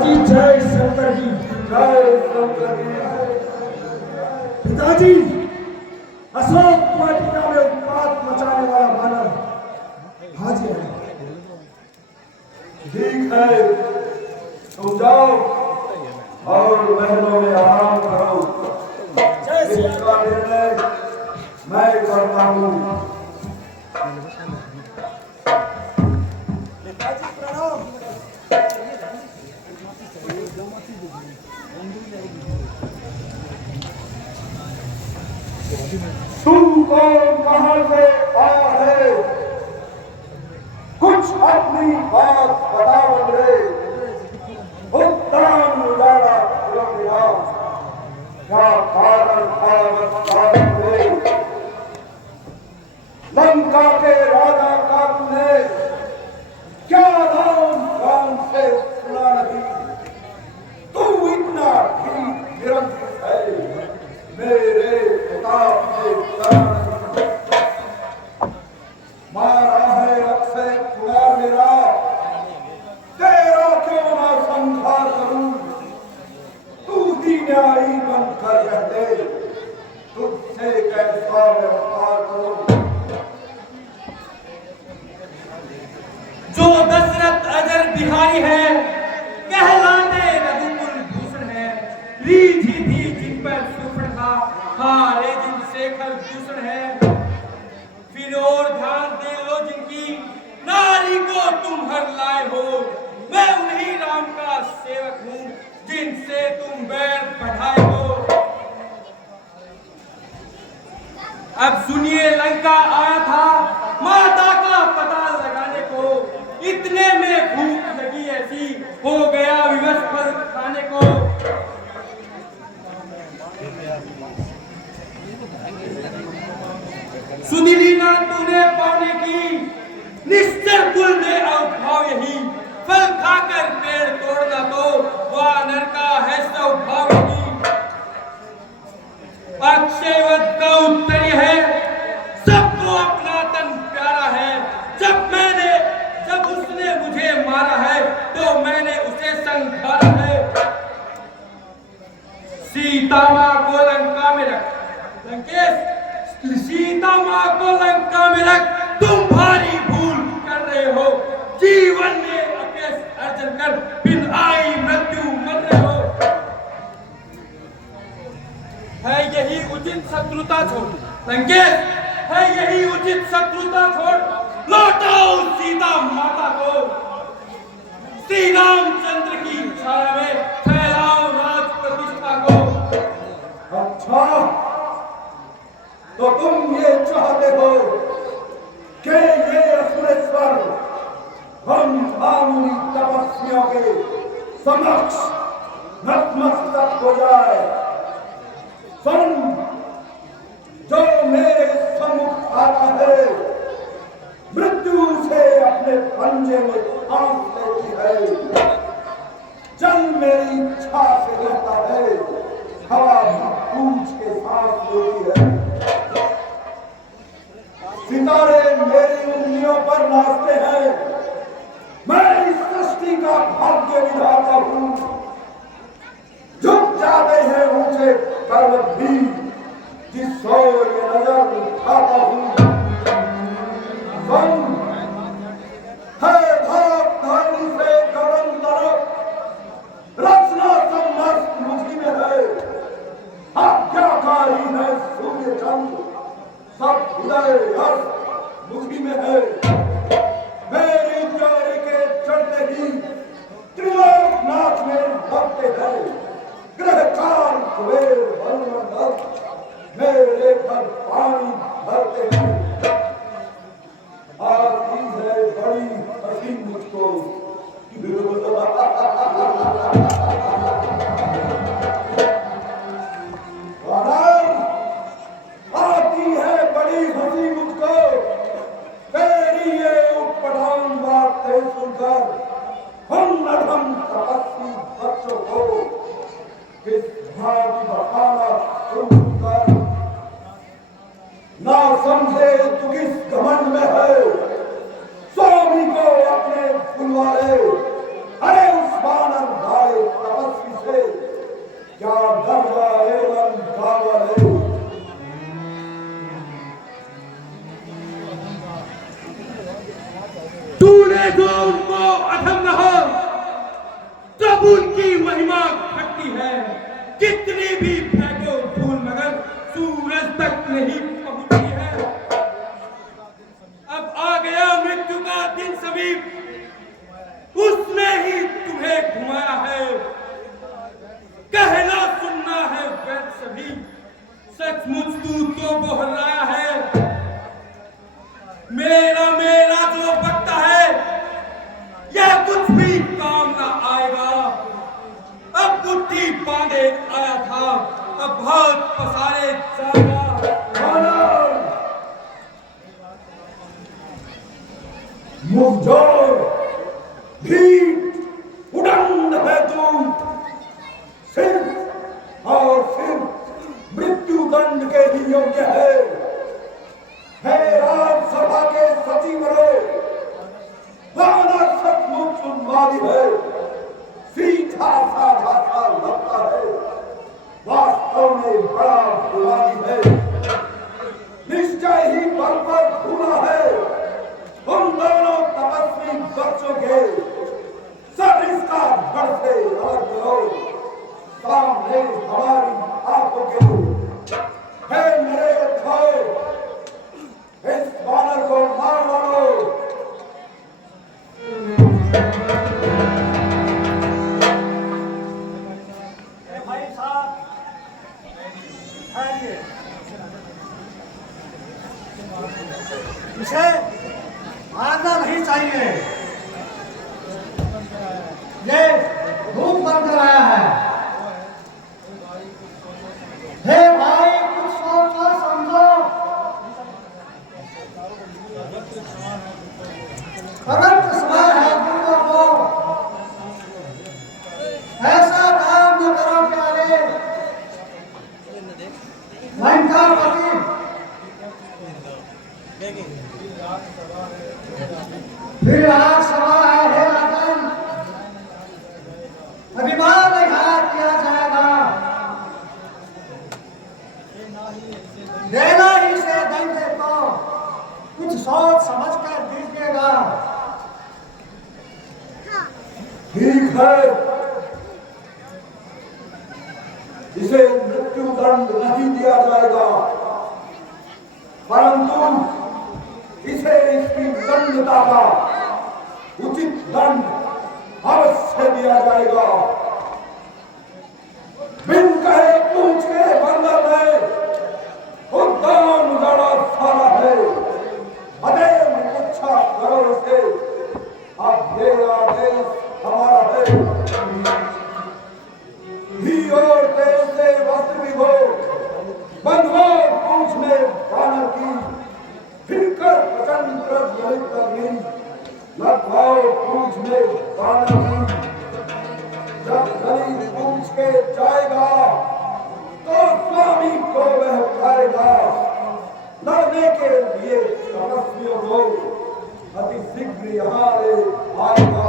जी जय शंकर जी। जय शंकर जी। पिताजी, अशोक वाटिका में उत्पात मचाने वाला बानर हाजिर है। ठीक है, तुम जाओ और महलों में आराम करो। इसका निर्णय मैं करता हूँ। पिताजी प्रणाम। तुम कौन, कहां से आया है? कुछ अपनी बात बता बंदे। उत्तम उजाला मिला, क्या कारण था बता बंदे? लंका के राजा का तुमने क्या नाम कान से सुना नहीं? तू इतना भी निरंकुश है, मेरे प्रताप से मारा है अक्षय कुमार मेरा, तेरा क्यों ना संहार करूं? तू दीन्यायी बनकर रह दे, तुझसे कैसा व्यवहार करूं? जो दशरथ अजर बिहारी है, कहलाते रघुकुल भूषण है। रीझी थी जिन पर सुपड़ था, हारे जिन शेखर भूषण है। फिर और ध्यान दे लो जिनकी नारी को तुम हर लाए हो। मैं उन्हीं राम का सेवक हूँ जिनसे तुम बैर बढ़ाए हो। अब सुनिए, लंका आया था माता का पता लगाने को। इतने में भूख लगी ऐसी, हो गया विवश फल खाने को। सुनी ली ना तूने पाने की, निश्चर कुल में अवभाव यही। फल खाकर पेड़ तोड़ना तो वानर का है स्वभाव यही। अक्षयवत का उत्तर यह है, सबको अपना तन प्यारा है। जब उसने मुझे मारा है तो मैंने उसे संघारा है। सीता माँ को लंका में रख, लंकेश, सीता माँ को लंका में रख। तुम भारी भूल कर रहे हो, जीवन में अपयश अर्जन कर बिन आई मृत्यु मर रहे हो। है यही उचित शत्रुता छोड़, लंकेश, है यही उचित शत्रुता छोड़। लौटाओ सीता माता को, श्री रामचंद्र की छाया में फैलाओ राज प्रतिष्ठा को। अच्छा, तो तुम ये चाहते हो कि ये असुरेश्वर हम मामूली तपस्वियों के समक्ष नतमस्तक हो जाए? सुन, जो मेरे सम्मुख आता है, मृत्यु से अपने पंजे में फांस लेती है। जल मेरी इच्छा से रहता है, हवा भी पूछ के सांस लेती है। सितारे मेरी उंगलियों पर नाचते हैं, मैं इस सृष्टि का भाग्य विधाता हूं। झुक जाते हैं ऊंचे पर्वत भी, जिस ओर ये नजर उठाता हूं। है भाग धरनी से गगन तरफ, रचना समस्त मुझी में है। आज्ञाकारी है सूर्य चंद्र, सब उदय अस्त मुझी में है। मेरी जारी के चढ़ते ही त्रिलोकनाथ में भरते हैं। ग्रहकाल कुबेर वरुण मेरे घर पानी भरते हैं। आती है बड़ी हंसी मुझको, आती है बड़ी हंसी मुझको, तेरी ये उपपटान बातें सुनकर। हम नधम तपस्वी बच्चों को किस भांति बहाना सुनकर, ना समझे तू किस घमंड में है। स्वामी को अपने फुलवाले, अरे उस बानर भाई जो उनको अधम न हो तब उनकी महिमा घटती है। कितनी भी फेंको धूल मगर सूरज तक नहीं पहुंचती है। अब आ गया मृत्यु का दिन समीप, उसने ही तुम्हें घुमाया है। कहना सुनना है व्यर्थ सभी, सचमुच तू तो बोहराया है। मेरा मेरा जो बकता है यह कुछ भी काम ना आएगा। अब मुट्ठी बांधे आया था, अब बहुत पसारे जाएगा। मुखजोर भीट उड़ंद है तू, सिर्फ और सिर्फ मृत्यु दंड के ही योग्य है राज्यसभा के सचिव रे। गाना सचमुच उन्मादी है, सीधा साधा सा लगता है, वास्तव में बड़ा बुराई है। निश्चय ही बल पर भूला है उन दोनों तपस्वी बच्चों के। सर इसका धड़ से अलग करो, सामने हमारी आंखों के है मेरे योद्धाओं, इस वानर को मार डालो। भाई साहब इसे मारना नहीं चाहिए, ये भूख बनकर आया है। हे भाई कुछ सोचो समझो, करंट समय है दुर्गों को, ऐसा काम न करो प्यारे। भयंकर पति फिर आज सभा है, हे राजन, अभिमान घात किया जाएगा। देना ही से दंड को कुछ सोच समझ कर दीजिएगा। ठीक है, इसे मृत्यु दंड नहीं दिया जाएगा, परंतु इसे इसकी दंडता का उचित दंड अवश्य दिया जाएगा। बिन कहे पूछे बंदर है, उद्यान उजाड़ा सारा है। अदेव इच्छा करो इसे, अब ये आदेश हमारा है। घी और तेल से वस्त्र विभो, बंधो पूछ में वानर की, फिरकर प्रचंड ज्वलित अग्नि, लगवाओ पूछ में वानर की। जब गली पूछ के जाएगा तो स्वामी को वह उठाएगा। लड़ने के लिए तपस्वियों को अति शीघ्र यहाँ ले आएगा।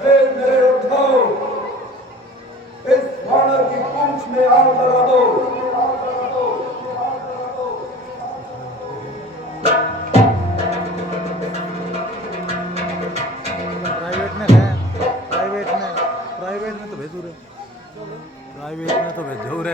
मेरे योद्धाओं, इस वानर की पूंछ में आग लगा दो। प्राइवेट में तो भेजू रे।